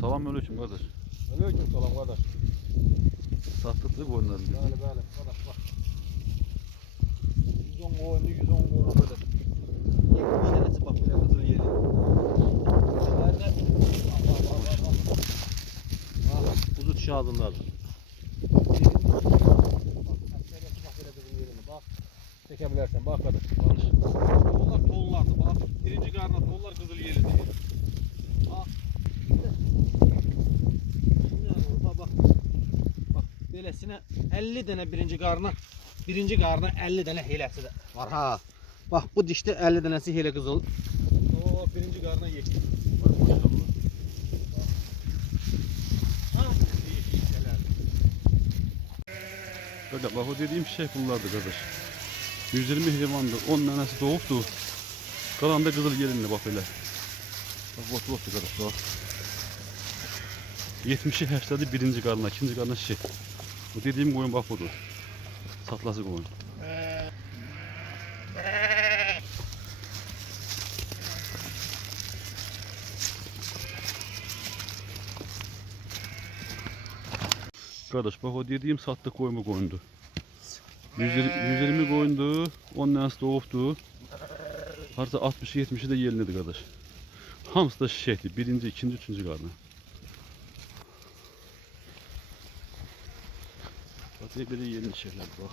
Selamünaleyküm kardeş. Aleyküm selam kardeş. Sattık değil mi onları? Böyle kardeş bak. 110 koyunu 110 koyunu böyle. 70 tanesi bak bile kızıl yeri. Nerede? Bak kuzu tuşu ağzındadır. Bak çekebilirsen bak kardeş. Onlar tollardı bak. Birinci karnı tollar kızıl yeri değil. Bak. Bak. Belesine 50 tane birinci karnı 50 tane hilesi de var ha. Bak bu dişte 50 tanesi hile kızıl. O birinci karnına geçti. Maşallah. Böyle bak o dediğim şey bunlardı kardeş. 120 hayvandı. 10 tanesi doğuptu. Kalan da kızıl yerinde bak öyle. Bak ot kardeş bak. 70'i 80'i birinci karnına, ikinci karnına şey. Bu dediğim koyun bak budur. Satlası koyun. Kardeş bak o dediğim sattık koyun koyundu. 120 koyundu, 10 tanesi doğuptu. Harca 60'ı 70'i de yerindeydi kardeş. Hamısı da şişeydi. Birinci, ikinci, üçüncü karnı. Bak böyle yeni şeyler bak.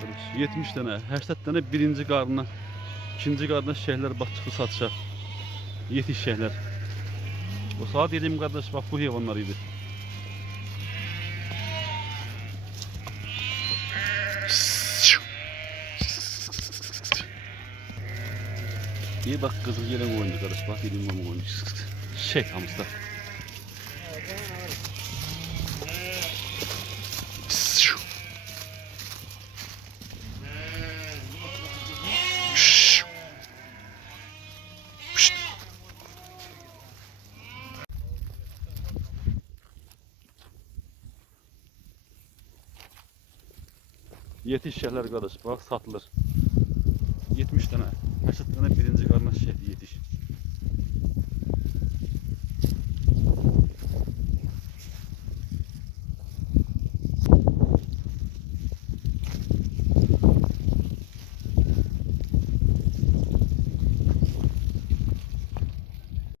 Kardeş, 70 tane, 80 tane birinci karnına, ikinci karnına şeyler bak çıktı satışa. Yetiş şeyler. O saat dediğim kardeş bak bu hayvanlarıydı. İyi bak kızıl gelen oyuncu kardeş bak dediğim gibi oyuncu. Şey hamster. Yetiş şeyler kardeş bak satılır. 70 tane, 80 tane birinci karnına şey yetiş.